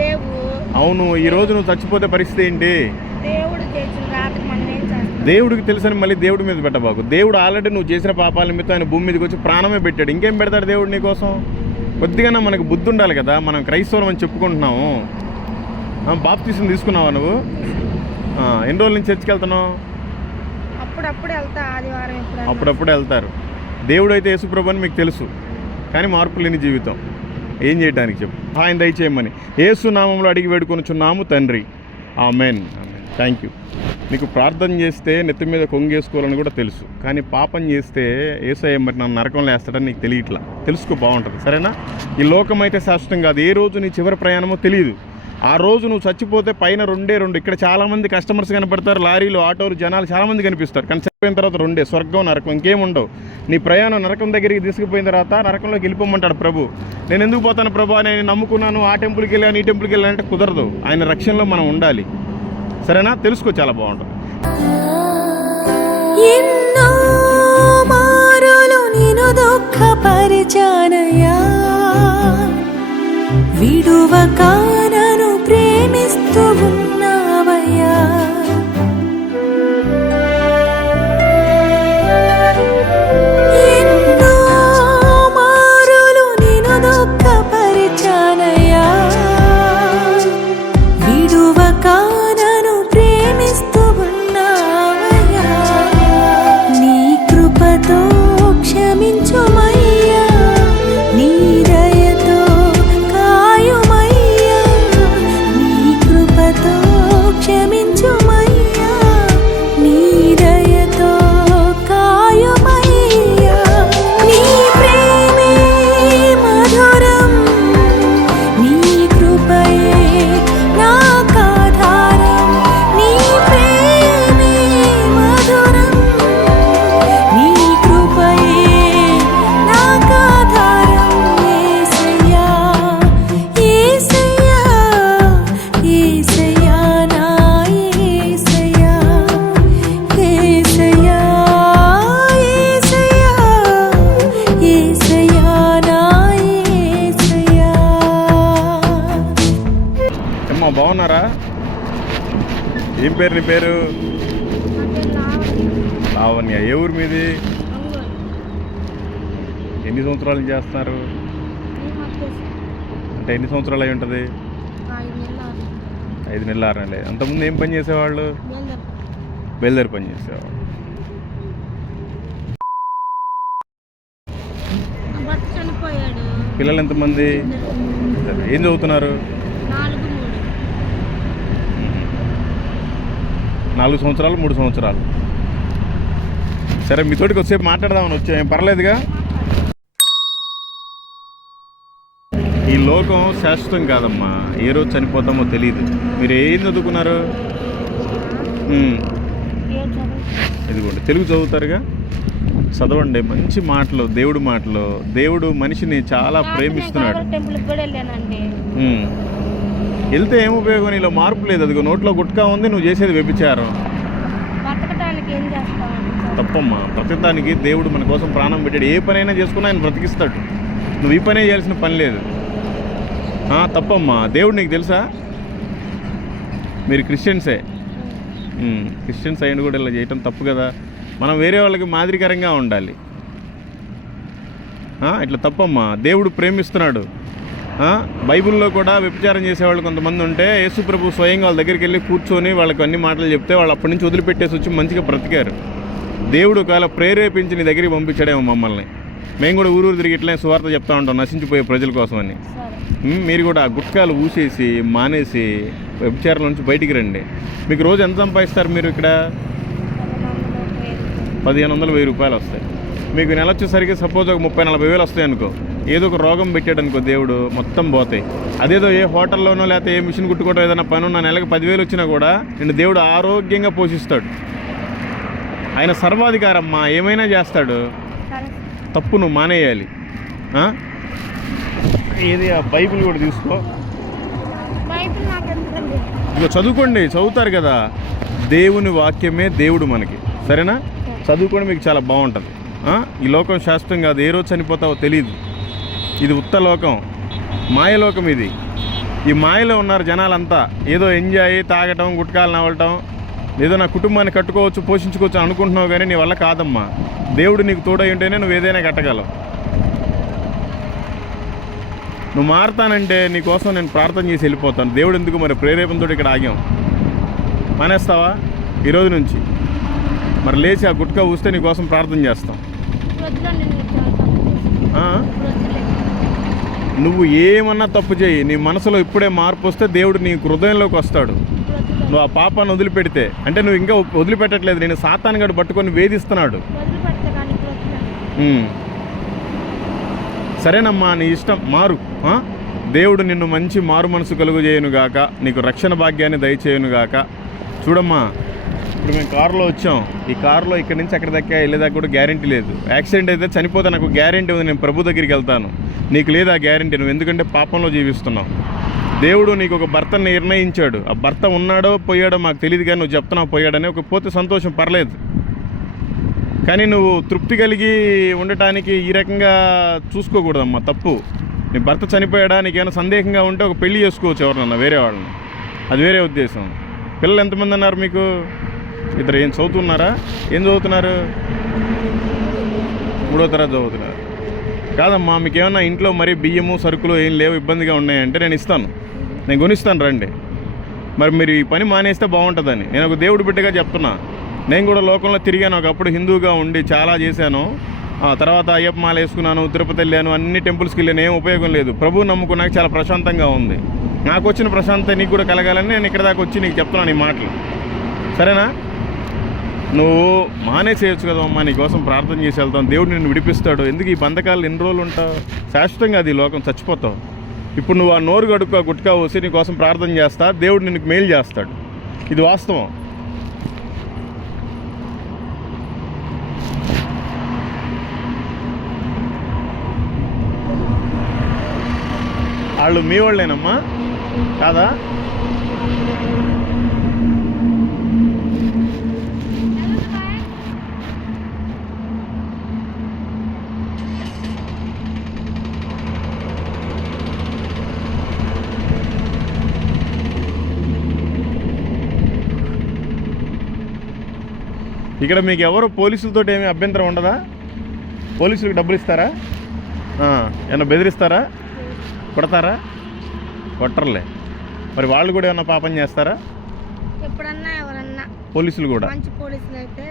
లేవు. అవును ఈ రోజు నువ్వు చచ్చిపోతే పరిస్థితి ఏంటి? దేవుడు చేసిన రాత్రి మనం ఏం చేస్తాం? దేవుడికి తెలుసని మళ్ళీ దేవుడి మీద పెట్టబాకు. దేవుడు ఆల్రెడీ నువ్వు చేసిన పాపాల నిమిత్తం ఆయన భూమి మీదకి వచ్చి ప్రాణమే పెట్టాడు. ఇంకేం పెడతాడు దేవుడు నీకోసం? కొద్దిగా మనకు బుద్ధి ఉండాలి కదా మనం క్రైస్తవం అని చెప్పుకుంటున్నాము. బాప్తీసం తీసుకున్నావా నువ్వు? ఎన్ని రోజుల నుంచి చర్చికి వెళ్తున్నావు? అప్పుడప్పుడు వెళ్తా ఆదివారం అప్పుడప్పుడు వెళ్తారు. దేవుడు అయితే యేసుప్రభు అని మీకు తెలుసు. కానీ మార్పు లేని జీవితం. ఏం చేయడానికి చెప్పు? ఆయన దయచేయమని. ఏసు నామంలో అడిగి వేడుకొనుచున్నాము తండ్రి. ఆమెన్. Thank you. నీకు ప్రార్థన చేస్తే నెత్తి మీద కొంగేసుకోవాలని కూడా తెలుసు. కానీ పాపం చేస్తే ఏసయ్య మరి నన్ను నరకంలో వేస్తాడని నీకు తెలియట్లా. తెలుసుకో బాగుంటుంది. సరేనా? ఈ లోకం అయితే శాశ్వతం కాదు. ఏ రోజు నీ చివరి ప్రయాణమో తెలియదు ఆ రోజు నువ్వు చచ్చిపోతే పైన రెండే రెండు. ఇక్కడ చాలామంది కస్టమర్స్ కనపడతారు లారీలు ఆటోలు జనాలు చాలామంది కనిపిస్తారు. కానీ చచ్చిపోయిన తర్వాత రెండే. స్వర్గం నరకం ఇంకేముండవు నీ ప్రయాణం నరకం దగ్గరికి తీసుకుపోయిన తర్వాత నరకంలోకి వెళ్ళిపోమంటాడు ప్రభు. నేను ఎందుకు పోతాను ప్రభు నేను నమ్ముకున్నాను. ఆ టెంపుల్కి వెళ్ళాను ఈ టెంపుల్కి వెళ్ళాను అంటే కుదరదు. ఆయన రక్షణలో మనం ఉండాలి. సరేనా? తెలుసుకో చాలా బాగుంటుంది. విడువకా పేరు నీ పేరు? లావణ్య. ఏ ఊరు మీది? ఎన్ని సంవత్సరాల చేస్తున్నారు? అంటే ఎన్ని సంవత్సరాలు అయి ఉంటుంది? ఐదు నెలలు ఆరు నెలలు. అంతకుముందు ఏం పని చేసేవాళ్ళు? బయలుదేరి పని చేసేవాళ్ళు. పిల్లలు ఎంతమంది? ఏం చదువుతున్నారు నాలుగు మూడు నాలుగు సంవత్సరాలు మూడు సంవత్సరాలు. సరే మీతోటికి వచ్చేపు మాట్లాడదామని వచ్చా. ఏం పర్లేదుగా? ఈ లోకం శాశ్వతం కాదమ్మా. ఏ రోజు చనిపోతామో తెలియదు మీరు ఏం చదువుకున్నారు? ఇదిగోండి తెలుగు చదువుతారుగా? చదవండి మంచి మాటలు దేవుడు మాటలు. దేవుడు మనిషిని చాలా ప్రేమిస్తున్నాడు టెంపుల్కి కూడా వెళ్ళానండి ఉమ్. వెళ్తే ఏం ఉపయోగం? నీలో మార్పు లేదు. అదిగో నోట్లో గుట్కా ఉంది నువ్వు చేసేది వ్యభిచారం తప్పమ్మా. బ్రతకడానికి దేవుడు మన కోసం ప్రాణం పెట్టాడు. ఏ పనైనా చేసుకుని ఆయన బ్రతికిస్తాడు. నువ్వు ఈ పనే చేయాల్సిన పని లేదు. తప్పమ్మా. దేవుడు నీకు తెలుసా? మీరు క్రిస్టియన్సే. క్రిస్టియన్స్ అయిన కూడా ఇలా చేయటం తప్పు కదా. మనం వేరే వాళ్ళకి మాదిరికరంగా ఉండాలి. ఇట్లా తప్పమ్మా. దేవుడు ప్రేమిస్తున్నాడు. బైబిల్లో కూడా వ్యభిచారం చేసేవాళ్ళు కొంతమంది ఉంటే యేసుప్రభు స్వయంగా వాళ్ళ దగ్గరికి వెళ్ళి కూర్చొని వాళ్ళకి అన్ని మాటలు చెప్తే వాళ్ళు అప్పటి నుంచి వదిలిపెట్టేసి వచ్చి మంచిగా బ్రతికారు. దేవుడు ఒకవేళ ప్రేరేపించి నీ దగ్గరికి పంపించాడేమో మమ్మల్ని. మేము కూడా ఊరూరు తిరిగి ఇట్లనే సువార్త చెప్తా ఉంటాం నశించిపోయే ప్రజల కోసమని. మీరు కూడా ఆ గుట్కాలు ఊసేసి మానేసి వ్యభిచారం నుంచి బయటికి రండి. మీకు రోజు ఎంత సంపాదిస్తారు మీరు ఇక్కడ? పదిహేను వందలు వెయ్యి రూపాయలు వస్తాయి. మీకు నెల వచ్చేసరికి సపోజ్ ఒక ముప్పై నలభై వేలు వస్తాయి అనుకో. ఏదో ఒక రోగం పెట్టాడు అనుకో దేవుడు మొత్తం పోతాయి. అదేదో ఏ హోటల్లోనో లేకపోతే ఏ మిషన్ కుట్టుకోవడం ఏదైనా పని ఉన్న నెలకు పదివేలు వచ్చినా కూడా నిన్ను దేవుడు ఆరోగ్యంగా పోషిస్తాడు. ఆయన సర్వాధికారమ్మా ఏమైనా చేస్తాడు? తప్పు నువ్వు మానేయాలి? ఏది ఆ బైబిల్ కూడా తీసుకో. ఇదిగో చదువుకోండి చదువుతారు కదా. దేవుని వాక్యమే దేవుడు మనకి. సరేనా? చదువుకోవడం మీకు చాలా బాగుంటుంది? ఈ లోకం శాశ్వతం కాదు ఏ రోజు చనిపోతావో తెలియదు ఇది ఉత్త లోకం మాయలోకం ఇది. ఈ మాయలో ఉన్నారు జనాలంతా. ఏదో ఎంజాయ్ తాగటం గుట్కాలు నవ్వటం ఏదో నా కుటుంబాన్ని కట్టుకోవచ్చు పోషించుకోవచ్చు అని అనుకుంటున్నావు కానీ నీ వల్ల కాదమ్మా. దేవుడు నీకు తోడై ఉంటేనే నువ్వు ఏదైనా కట్టగలవు. నువ్వు మారతానంటే నీ కోసం నేను ప్రార్థన చేసి వెళ్ళిపోతాను. దేవుడు ఎందుకు మరి ప్రేరేపణతో ఇక్కడ ఆగాం? మానేస్తావా? ఈరోజు నుంచి. మరి లేచి ఆ గుట్కా ఊస్తే నీ కోసం ప్రార్థన చేస్తాం వద్దులండి నేను చాలా తప్పు చేశాను. ఆ? వద్దులే. నువ్వు ఏమన్నా తప్పు చేయి నీ మనసులో ఇప్పుడే మార్పు వస్తే దేవుడు నీ హృదయంలోకి వస్తాడు. నువ్వు ఆ పాపాన్ని వదిలిపెడితే అంటే నువ్వు ఇంకా వదిలిపెట్టట్లేదు నేను సాతానుగాడు పట్టుకొని వేధిస్తున్నాడు. సరేనమ్మా నీ ఇష్టం మారు? దేవుడు నిన్ను మంచి మారు మనసు కలుగు చేయనుగాక నీకు రక్షణ భాగ్యాన్ని దయచేయునుగాక చూడమ్మా ఇప్పుడు మేము కారులో వచ్చాం. ఈ కారులో ఇక్కడి నుంచి అక్కడ దాకా వెళ్ళేదాకా కూడా గ్యారంటీ లేదు. యాక్సిడెంట్ అయితే చనిపోతే నాకు గ్యారంటీ ఉంది నేను ప్రభు దగ్గరికి వెళ్తాను. నీకు లేదు ఆ గ్యారంటీ నువ్వు ఎందుకంటే పాపంలో జీవిస్తున్నావు. దేవుడు నీకు ఒక భర్త నిర్ణయించాడు. ఆ భర్త ఉన్నాడో పోయాడో మాకు తెలియదు కానీ నువ్వు చెప్తున్నావు పోయాడని ఒక పోతే సంతోషం పర్లేదు. కానీ నువ్వు తృప్తి కలిగి ఉండటానికి ఈ రకంగా చూసుకోకూడదమ్మా తప్పు. నీ భర్త చనిపోయాడా నీకేమైనా సందేహంగా ఉంటే ఒక పెళ్ళి చేసుకోవచ్చు ఎవరినన్నా వేరే వాళ్ళని. అది వేరే ఉద్దేశం. పిల్లలు ఎంతమంది అన్నారు మీకు? ఇద్దరు ఏం చదువుతున్నారా? ఏం చదువుతున్నారు? మూడో తరగతి చదువుతున్నారు. కాదమ్మా మీకు ఏమన్నా ఇంట్లో మరీ బియ్యము సరుకులు ఏం లేవు ఇబ్బందిగా ఉన్నాయంటే నేను ఇస్తాను. నేను కొనిస్తాను రండి. మరి మీరు ఈ పని మానేస్తే బాగుంటుందని. నేను ఒక దేవుడు బిడ్డగా చెప్తున్నా. నేను కూడా లోకంలో తిరిగాను ఒకప్పుడు హిందూగా ఉండి చాలా చేశాను. ఆ తర్వాత అయ్యప్ప మాల వేసుకున్నాను తిరుపతి వెళ్ళాను అన్ని టెంపుల్స్కి వెళ్ళాను ఏం ఉపయోగం లేదు. ప్రభువు నమ్ముకున్నాక చాలా ప్రశాంతంగా ఉంది. నాకు వచ్చిన ప్రశాంతత నీకు కూడా కలగాలని నేను ఇక్కడ దాకా వచ్చి నీకు చెప్తున్నాను ఈ మాటలు. సరేనా? నువ్వు మానేసేయచ్చు కదమ్మా నీకోసం ప్రార్థన చేసి వెళ్తాం. దేవుడు నిన్ను విడిపిస్తాడు. ఎందుకు ఈ బంధకాలు ఎన్ని రోజులు ఉంటావు శాశ్వతంగా అది లోకం చచ్చిపోతావు. ఇప్పుడు నువ్వు ఆ నోరు గడుక్క గుట్కా పోసి నీకోసం ప్రార్థన చేస్తా దేవుడు నిన్ను మేలు చేస్తాడు. ఇది వాస్తవం. వాళ్ళు మీ వాళ్ళేనమ్మా? కాదా? ఇక్కడ మీకు ఎవరు పోలీసులతో ఏమీ అభ్యంతరం ఉండదా? పోలీసులకు డబ్బులు ఇస్తారా? ఏమన్నా బెదిరిస్తారా? కొడతారా? కొట్టర్లే. మరి వాళ్ళు కూడా ఏమన్నా పాపం చేస్తారా? ఎప్పుడన్నా ఎవరన్నా. పోలీసులు కూడా? మంచి పోలీసులు అయితే.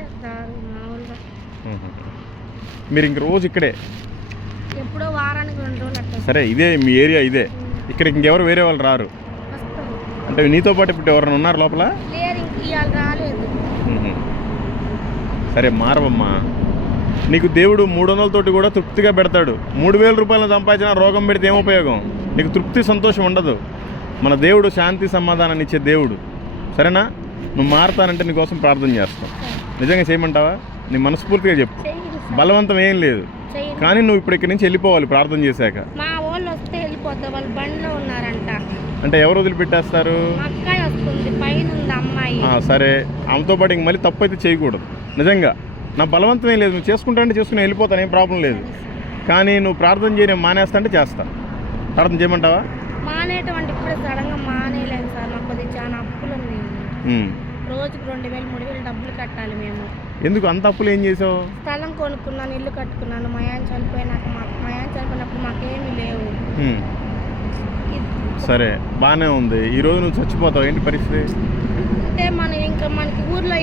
మీరు ఇంక రోజు ఇక్కడే? ఎప్పుడో వారానికి రెండు రోజులు సరే ఇదే మీ ఏరియా ఇదే. ఇక్కడ ఇంకెవరు వేరే వాళ్ళు రారు? అంటే నీతో పాటు ఇప్పుడు ఎవరైనా ఉన్నారు లోపల? లేరు ఇంక ఇవాళ రాలేదు. సరే మారవమ్మా నీకు దేవుడు మూడు వందలతోటి కూడా తృప్తిగా పెడతాడు. మూడు వేల రూపాయలు సంపాదించిన రోగం పెడితే ఏం ఉపయోగం? నీకు తృప్తి సంతోషం ఉండదు. మన దేవుడు శాంతి సమాధానాన్ని ఇచ్చే దేవుడు. సరేనా? నువ్వు మారతానంటే నీకోసం ప్రార్థన చేస్తాం. నిజంగా చేయమంటావా? నీ మనస్ఫూర్తిగా చెప్పు. బలవంతం ఏం లేదు. కానీ నువ్వు ఇప్పుడు ఇక్కడి నుంచి వెళ్ళిపోవాలి ప్రార్థన చేశాక. మా వాళ్ళు వస్తే వెళ్ళిపోతారు వాళ్ళు బండిలో ఉన్నారంట. అంటే ఎవరు వదిలిపెట్టేస్తారు? సరే. ఆమెతో పాటు ఇంక మళ్ళీ తప్పు అయితే చేయకూడదు. నిజంగా. నా బలవంతం ఏం లేదు. నువ్వు చేసుకుంటా అంటే చేసుకుని వెళ్ళిపోతాను. ఏం ప్రాబ్లం లేదు. కానీ నువ్వు ప్రార్థన చేయడం మానేస్తా అంటే చేస్తా. ప్రార్థన చేయమంటావా? మానేటువంటి ఇప్పుడే సడన్గా మానేయలేము సార్. మాకు కొద్దిగా చాలా అప్పులు ఉన్నాయి. రోజుకి రెండు వేలు మూడు వేలు డబ్బులు కట్టాలి మేము. ఎందుకు? అంత అప్పులు ఏం చేసావు? స్థలం కొనుక్కున్నాను ఇల్లు కట్టుకున్నాను. మా ఆయన చనిపోయినాక మా మా ఆయన చనిపోయినప్పుడు మాకేమీ లేవు. సరే. బాగానే ఉంది. ఈరోజు నువ్వు చచ్చిపోతావు. ఏంటి పరిస్థితి? అంటే మనం ఇంకా మనకి ఊర్లో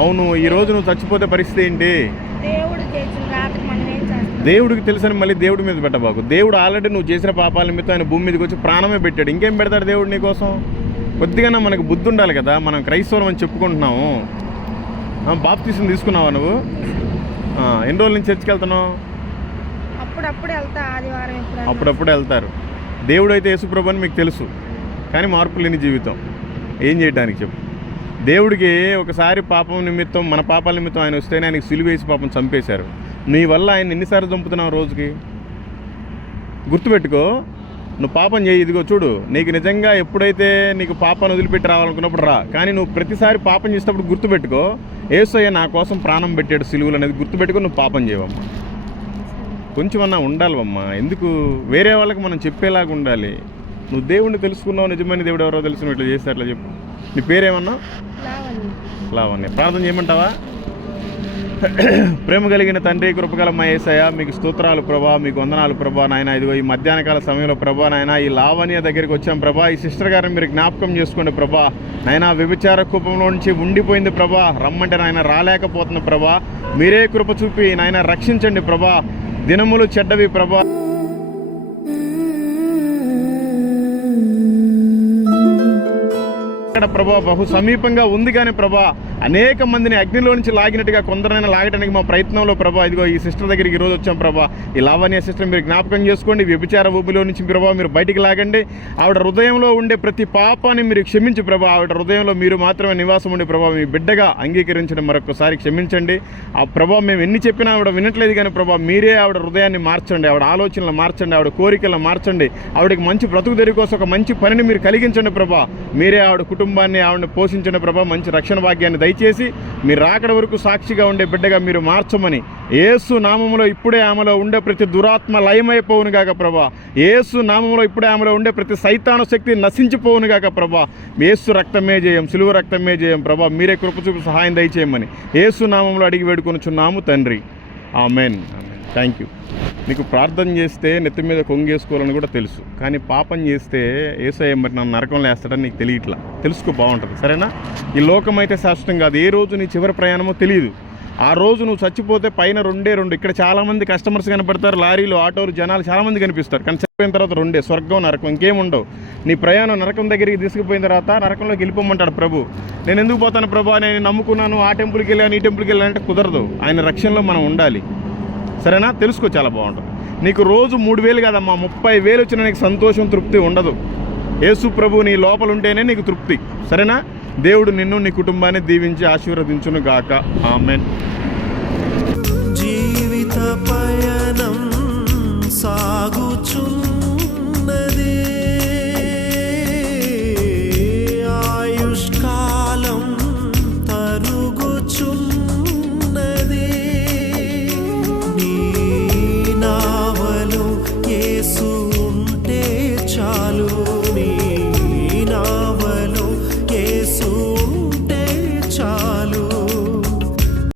అవును ఈరోజు నువ్వు చచ్చిపోతే పరిస్థితి ఏంటి? దేవుడు చేసిన రాత్రి మనం ఏం చేస్తాం? దేవుడికి తెలుసని మళ్ళీ దేవుడి మీద పెట్టబాకు. దేవుడు ఆల్రెడీ నువ్వు చేసిన పాపాల నిమిత్తం ఆయన భూమి మీదకి వచ్చి ప్రాణమే పెట్టాడు. ఇంకేం పెడతాడు దేవుడు నీకోసం కొద్దిగానే మనకు బుద్ధి ఉండాలి కదా మనం క్రైస్తవం అని చెప్పుకుంటున్నాము. బాప్తీసం తీసుకున్నావా నువ్వు? ఆ, ఎన్ని రోజుల నుంచి చర్చికి వెళ్తున్నావు? అప్పుడప్పుడు వెళ్తా ఆదివారం ఎప్పుడు అప్పుడప్పుడు వెళ్తారు. దేవుడు అయితే యేసుప్రభు అని మీకు తెలుసు. కానీ మార్పు లేని జీవితం. ఏం చేయడానికి చెప్పు. దేవుడికి ఒకసారి పాపం నిమిత్తం మన పాపాల నిమిత్తం ఆయన వస్తేనే ఆయనకి సిలువేసి పాపం చంపేశారు. నీ వల్ల ఆయన ఎన్నిసార్లు చంపుతున్నావు రోజుకి? గుర్తుపెట్టుకో నువ్వు పాపం చేయి ఇదిగో చూడు నీకు నిజంగా ఎప్పుడైతే నీకు పాపాన్ని వదిలిపెట్టి రావాలనుకున్నప్పుడు రా. కానీ నువ్వు ప్రతిసారి పాపం చేసేటప్పుడు గుర్తుపెట్టుకో ఏసయ్య నా కోసం ప్రాణం పెట్టాడు సిలువులు అనేది గుర్తుపెట్టుకో నువ్వు పాపం చేయవమ్మా. కొంచెం అన్నా ఉండాలమ్మా ఎందుకు? వేరే వాళ్ళకి మనం చెప్పేలాగా ఉండాలి. నువ్వు దేవుణ్ణి తెలుసుకున్నావు నిజమైన దేవుడు ఎవరో తెలుసు ఇట్లా చేస్తే అట్లా చెప్పు. నీ పేరేమన్నా? లావణ్య. ప్రార్థన చేయమంటావా? ప్రేమ కలిగిన తండ్రి కృపగల మహేశయ్య మీకు స్తోత్రాలు ప్రభా మీకు వందనాలు ప్రభా నాయన. ఇదిగో ఈ మధ్యాహ్న కాల సమయంలో ప్రభా నాయన ఈ లావణ్య దగ్గరికి వచ్చాం ప్రభా. ఈ సిస్టర్ గారిని మీరు జ్ఞాపకం చేసుకోండి ప్రభా. నాయన వ్యభిచార కూపంలో నుంచి ఉండిపోయింది ప్రభా. రమ్మంటే నాయన రాలేకపోతుంది ప్రభా. మీరే కృప చూపి నాయన రక్షించండి ప్రభా. దినములు చెడ్డవి ప్రభా. ప్రభా బహు సమీపంగా ఉంది కానీ ప్రభా అనేక మందిని అగ్నిలో నుంచి లాగినట్టుగా కొందరైనా లాగడానికి మా ప్రయత్నంలో ప్రభా. ఇదిగో ఈ సిస్టర్ దగ్గరికి ఈరోజు రోజు వచ్చాం ప్రభా. ఈ లావణ్య సిస్టర్ మీరు జ్ఞాపకం చేసుకోండి. వ్యభిచార ఊబిలో నుంచి ప్రభా మీరు బయటికి లాగండి. ఆవిడ హృదయంలో ఉండే ప్రతి పాపాన్ని మీరు క్షమించి ప్రభా. ఆవిడ హృదయంలో మీరు మాత్రమే నివాసం ఉండి ప్రభా మీ బిడ్డగా అంగీకరించడం మరొకసారి క్షమించండి. ఆ ప్రభా మేము ఎన్ని చెప్పినా ఆవిడ వినట్లేదు కానీ ప్రభా మీరే ఆవిడ హృదయాన్ని మార్చండి. ఆవిడ ఆలోచనలు మార్చండి. ఆవిడ కోరికలను మార్చండి. ఆవిడకి మంచి బ్రతుకు తెరి కోసం ఒక మంచి పనిని మీరు కలిగించండి ప్రభా. మీరే ఆవిడ కుటుంబాన్ని ఆవిడని పోషించండి ప్రభా. మంచి రక్షణ భాగ్యాన్ని దయచేసి మీరు రాకడ వరకు సాక్షిగా ఉండే బిడ్డగా మీరు మార్చమని ఏసు నామములో ఇప్పుడే ఆమెలో ఉండే ప్రతి దురాత్మ లయమైపోవును గాక ప్రభా. ఏసు నామములో ఇప్పుడే ఆమెలో ఉండే ప్రతి సైతాన శక్తి నశించిపోవును గాక ప్రభా. ఏసు రక్తమే జయం సులువు రక్తమే జయం ప్రభా. మీరే కృపచూపు సహాయం దయచేయమని ఏసు నామంలో అడిగి వేడుకొనుచున్నాము తండ్రి. ఆమెన్. థ్యాంక్ యూ నీకు ప్రార్థన చేస్తే నెత్తి మీద కొంగేసుకోవాలని కూడా తెలుసు. కానీ పాపం చేస్తే ఏసఐ మరి నన్ను నరకంలో వేస్తాడని నీకు తెలియట్లా. తెలుసుకో బాగుంటుంది. సరేనా? ఈ లోకం అయితే శాశ్వతం కాదు. ఏ రోజు నీ చివరి ప్రయాణమో తెలియదు ఆ రోజు నువ్వు చచ్చిపోతే పైన రెండే రెండు. ఇక్కడ చాలామంది కస్టమర్స్ కనపడతారు. లారీలు ఆటోలు జనాలు చాలామంది కనిపిస్తారు. కానీ చనిపోయిన తర్వాత రెండే. స్వర్గం నరకం ఇంకేం ఉండవు. నీ ప్రయాణం నరకం దగ్గరికి తీసుకుపోయిన తర్వాత నరకంలోకి వెళ్ళిపోమంటాడు ప్రభు. నేను ఎందుకు పోతాను ప్రభు? నేను నమ్ముకున్నాను. ఆ టెంపుల్కి వెళ్ళాను ఈ టెంపుల్కి వెళ్ళాను అంటే కుదరదు. ఆయన రక్షణలో మనం ఉండాలి. సరేనా? తెలుసుకో చాలా బాగుంటుంది. నీకు రోజు మూడు వేలు కాదమ్మా ముప్పై వేలు వచ్చిన నీకు సంతోషం తృప్తి ఉండదు. యేసు ప్రభు నీ లోపల ఉంటేనే నీకు తృప్తి. సరేనా? దేవుడు నిన్ను నీ కుటుంబాన్ని దీవించి ఆశీర్వదించును గాక. ఆమెన్. జీవిత పయనం సాగుచున్నది